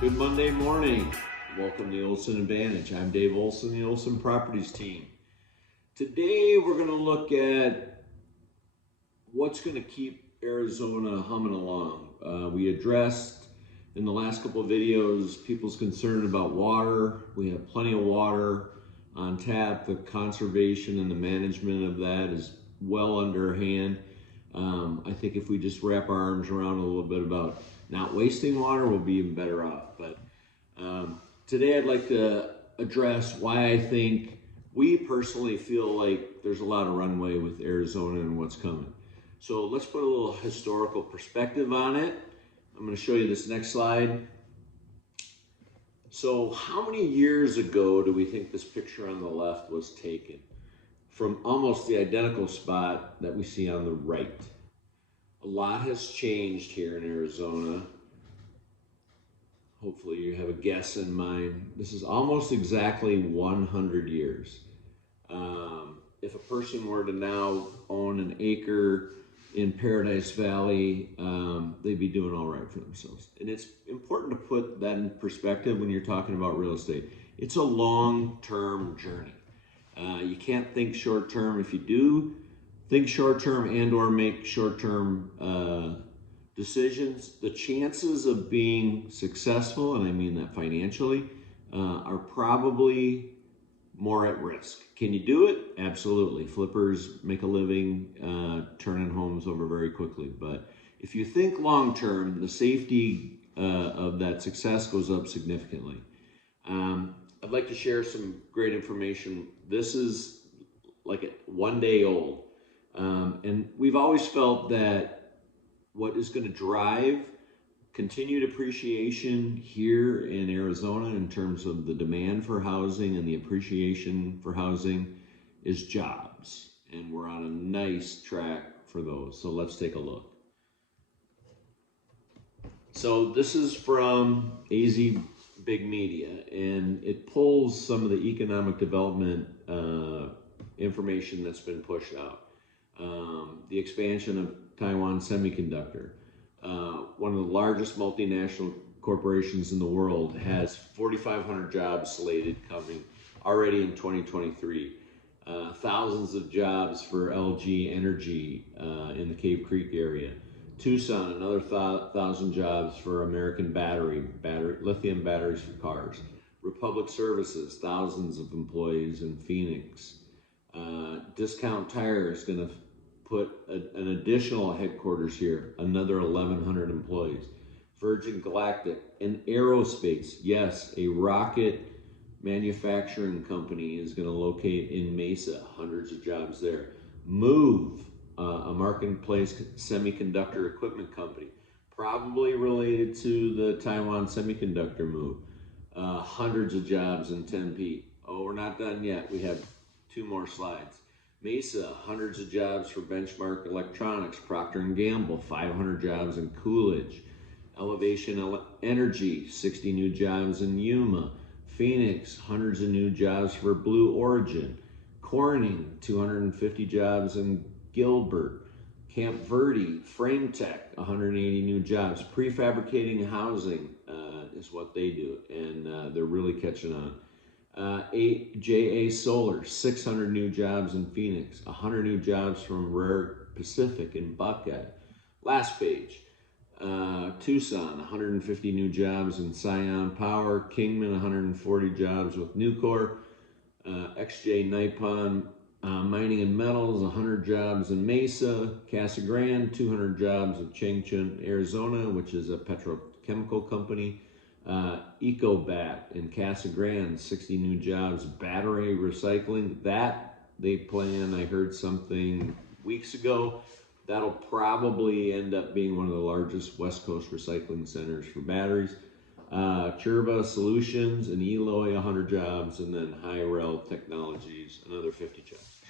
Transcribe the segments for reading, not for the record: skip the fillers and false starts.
Good Monday morning. Welcome to the Olson Advantage. I'm Dave Olson, the Olson Properties Team. Today we're going to look at what's going to keep Arizona humming along. We addressed in the last couple of videos people's concern about water. We have plenty of water on tap. The conservation and the management of that is well underhand. I think if we just wrap our arms around a little bit about not wasting water, we'll be even better off. But today I'd like to address why I think we personally feel like there's a lot of runway with Arizona and what's coming. So let's put a little historical perspective on it. I'm going to show you this next slide. So how many years ago do we think this picture on the left was taken? From almost the identical spot that we see on the right. A lot has changed here in Arizona. Hopefully you have a guess in mind. This is almost exactly 100 years. If a person were to now own an acre in Paradise Valley, they'd be doing all right for themselves. And it's important to put that in perspective when you're talking about real estate. It's a long-term journey. You can't think short-term. If you do think short-term and or make short-term decisions, the chances of being successful, and I mean that financially, are probably more at risk. Can you do it? Absolutely. Flippers make a living turning homes over very quickly. But if you think long-term, the safety of that success goes up significantly. I'd like to share some great information. This is like 1 day old. And we've always felt that what is going to drive continued appreciation here in Arizona in terms of the demand for housing and the appreciation for housing is jobs. And we're on a nice track for those. So let's take a look. So this is from AZ Big Media, and it pulls some of the economic development information that's been pushed out. The expansion of Taiwan Semiconductor, one of the largest multinational corporations in the world, has 4,500 jobs slated coming already in 2023. Thousands of jobs for LG Energy in the Cave Creek area. Tucson, another 1,000 jobs for American lithium batteries for cars. Republic Services, thousands of employees in Phoenix. Discount Tire is going to put an additional headquarters here, another 1,100 employees. Virgin Galactic, an aerospace, yes, a rocket manufacturing company is going to locate in Mesa, hundreds of jobs there. Move, a marketplace semiconductor equipment company, probably related to the Taiwan Semiconductor move. Hundreds of jobs in Tempe. Oh, we're not done yet. We have 2 more slides. Mesa, hundreds of jobs for Benchmark Electronics. Procter & Gamble, 500 jobs in Coolidge. Elevation Energy, 60 new jobs in Yuma. Phoenix, hundreds of new jobs for Blue Origin. Corning, 250 jobs in Gilbert. Camp Verde, Frame Tech, 180 new jobs. Prefabricating housing is what they do, and they're really catching on. JA Solar, 600 new jobs in Phoenix, 100 new jobs from Rare Pacific in Buckeye. Last page, Tucson, 150 new jobs in Scion Power. Kingman, 140 jobs with Nucor. XJ Nippon Mining and Metals, 100 jobs in Mesa. Casa Grande, 200 jobs in Changchun, Arizona, which is a petrochemical company. Ecobat in Casa Grande, 60 new jobs. Battery recycling, that they plan, I heard something weeks ago, that'll probably end up being one of the largest West Coast recycling centers for batteries. Churba Solutions and Eloy, 100 jobs, and then Hi-Rel Technologies, another 50 jobs.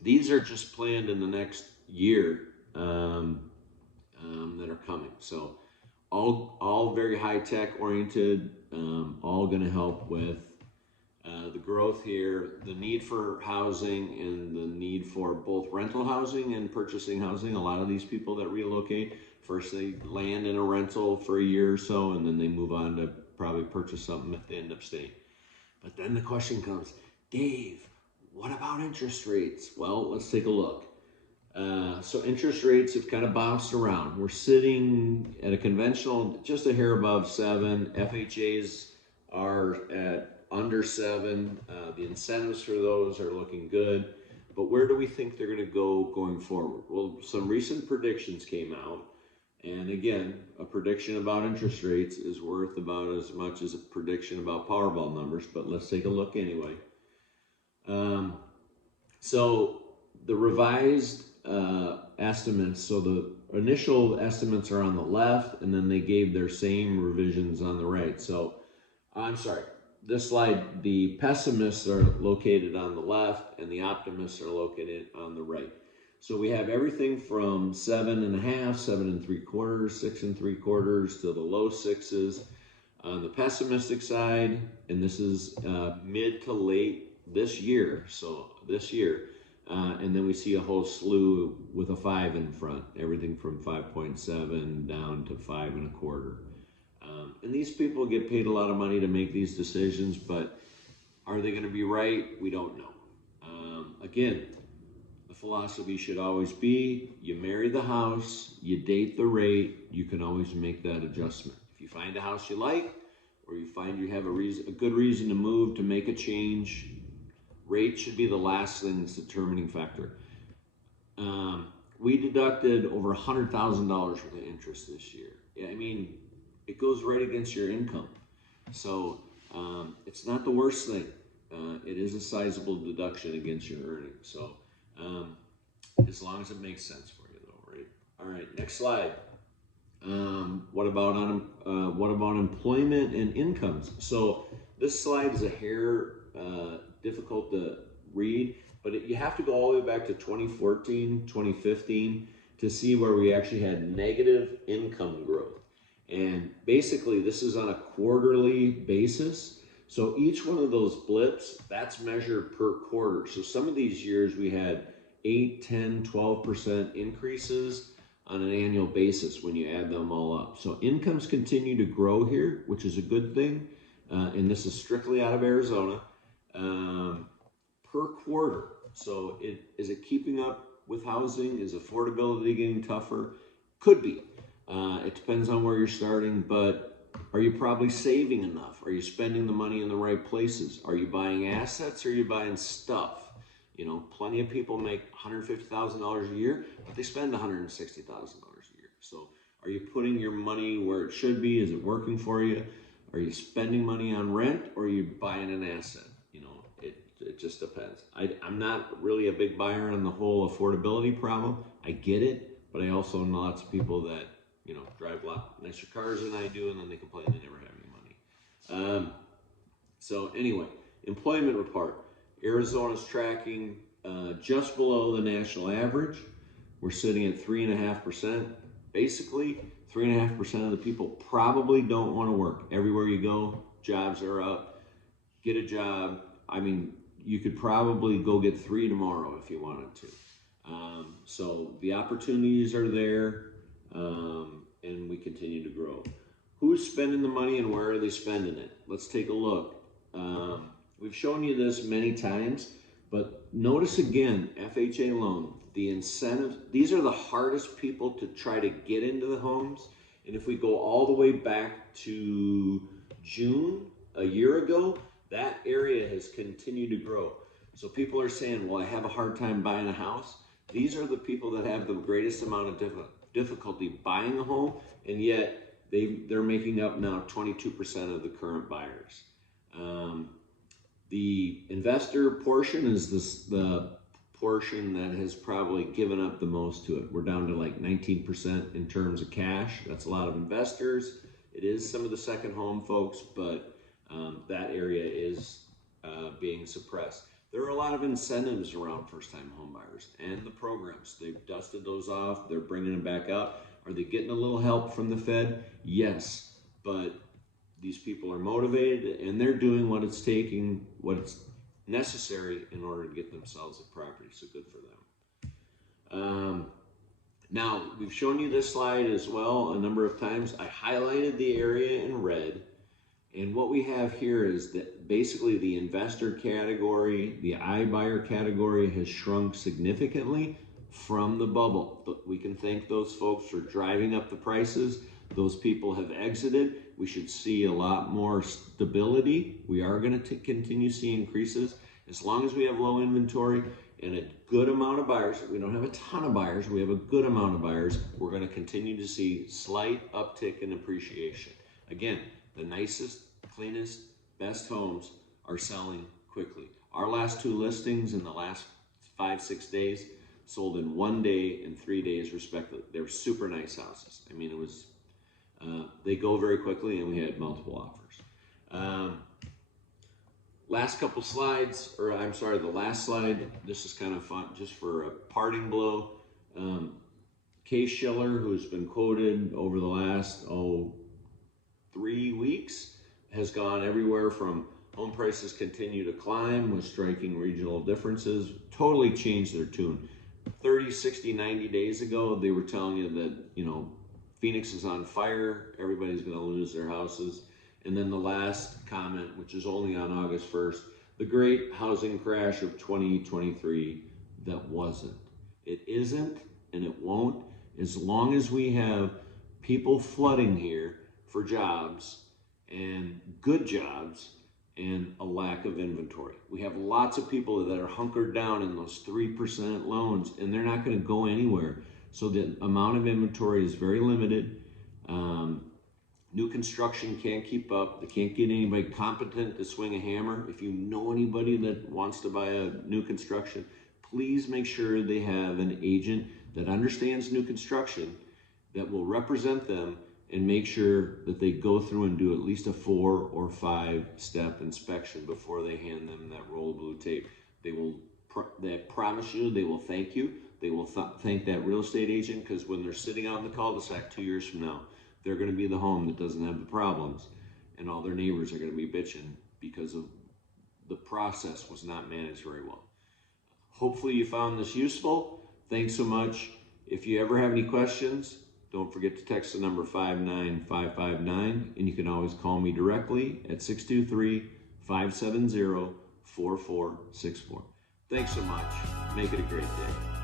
These are just planned in the next year that are coming. So all very high-tech oriented, all going to help with the growth here, the need for housing, and the need for both rental housing and purchasing housing. A lot of these people that relocate First they land in a rental for a year or so, and then they move on to probably purchase something if they end up staying. But then the question comes, Dave, what about interest rates? Well, let's take a look. So interest rates have kind of bounced around. We're sitting at a conventional, just a hair above 7. FHAs are at under 7. The incentives for those are looking good. But where do we think they're going to go going forward? Well, some recent predictions came out. And again, a prediction about interest rates is worth about as much as a prediction about Powerball numbers. But let's take a look anyway. So the revised estimates, so the initial estimates are on the left, and then they gave their same revisions on the right. So, I'm sorry, this slide, the pessimists are located on the left, and the optimists are located on the right. So we have everything from 7.5, 7 3/4, 6 3/4 to the low 6s. On the pessimistic side, and this is mid to late this year, and then we see a whole slew with a 5 in front, everything from 5.7 down to 5 1/4. And these people get paid a lot of money to make these decisions, but are they going to be right? We don't know. Again, the philosophy should always be, you marry the house, you date the rate, you can always make that adjustment. If you find a house you like, or you find you have a good reason to move, to make a change, rate should be the last thing that's determining factor. We deducted over $100,000 worth of interest this year. I mean, it goes right against your income. So it's not the worst thing. It is a sizable deduction against your earnings. So as long as it makes sense for you, though, right? All right, next slide. What about employment and incomes? So this slide is a hair difficult to read, but you have to go all the way back to 2014, 2015 to see where we actually had negative income growth. And basically, this is on a quarterly basis. So each one of those blips, that's measured per quarter. So some of these years we had 8, 10, 12% increases on an annual basis when you add them all up. So incomes continue to grow here, which is a good thing. And this is strictly out of Arizona, per quarter. So is it keeping up with housing? Is affordability getting tougher? Could be. It depends on where you're starting, but are you probably saving enough? Are you spending the money in the right places? Are you buying assets or are you buying stuff? You know, plenty of people make $150,000 a year, but they spend $160,000 a year. So are you putting your money where it should be? Is it working for you? Are you spending money on rent or are you buying an asset? You know, it just depends. I'm not really a big buyer on the whole affordability problem. I get it, but I also know lots of people that, you know, drive a lot nicer cars than I do, and then they complain they never have any money. So anyway, employment report. Arizona's tracking just below the national average. We're sitting at 3.5%. Basically, 3.5% of the people probably don't want to work. Everywhere you go, jobs are up. Get a job. I mean, you could probably go get 3 tomorrow if you wanted to. So the opportunities are there, and we continue to grow. Who's spending the money and where are they spending it? Let's take a look. We've shown you this many times, but notice again, FHA loan, the incentives, these are the hardest people to try to get into the homes. And if we go all the way back to June, a year ago, that area has continued to grow. So people are saying, well, I have a hard time buying a house. These are the people that have the greatest amount of difficulty buying a home, and yet they're making up now 22% of the current buyers. The investor portion is the portion that has probably given up the most to it. We're down to like 19% in terms of cash. That's a lot of investors. It is some of the second home folks, but that area is being suppressed. There are a lot of incentives around first-time home buyers and the programs. They've dusted those off. They're bringing them back out. Are they getting a little help from the Fed? Yes, but these people are motivated and they're doing what it's necessary in order to get themselves a property. So good for them. Now, we've shown you this slide as well a number of times. I highlighted the area in red. And what we have here is that basically the investor category, the iBuyer category has shrunk significantly from the bubble. But we can thank those folks for driving up the prices. Those people have exited. We should see a lot more stability. We are going to continue to see increases as long as we have low inventory and a good amount of buyers. We don't have a ton of buyers. We have a good amount of buyers. We're going to continue to see slight uptick in appreciation. Again, the nicest, cleanest, best homes are selling quickly. Our last 2 listings in the last 5-6 days sold in 1 day and 3 days respectively. They were super nice houses. I mean, it was, they go very quickly, and we had multiple offers. Last couple slides, or I'm sorry, the last slide, this is kind of fun, just for a parting blow. Case Schiller, who's been quoted over the last, 3 weeks, has gone everywhere from home prices continue to climb with striking regional differences, totally changed their tune. 30, 60, 90 days ago, they were telling you that, Phoenix is on fire, everybody's gonna lose their houses. And then the last comment, which is only on August 1st, the great housing crash of 2023, that wasn't. It isn't, and it won't, as long as we have people flooding here for jobs and good jobs and a lack of inventory. We have lots of people that are hunkered down in those 3% loans, and they're not going to go anywhere. So the amount of inventory is very limited. New construction can't keep up. They can't get anybody competent to swing a hammer. If you know anybody that wants to buy a new construction, please make sure they have an agent that understands new construction, that will represent them and make sure that they go through and do at least a 4 or 5 step inspection before they hand them that roll of blue tape. They promise you, they will thank you. They will thank that real estate agent, because when they're sitting out in the cul-de-sac 2 years from now, they're going to be the home that doesn't have the problems, and all their neighbors are going to be bitching because of the process was not managed very well. Hopefully you found this useful. Thanks so much. If you ever have any questions, don't forget to text the number 59559, and you can always call me directly at 623-570-4464. Thanks so much. Make it a great day.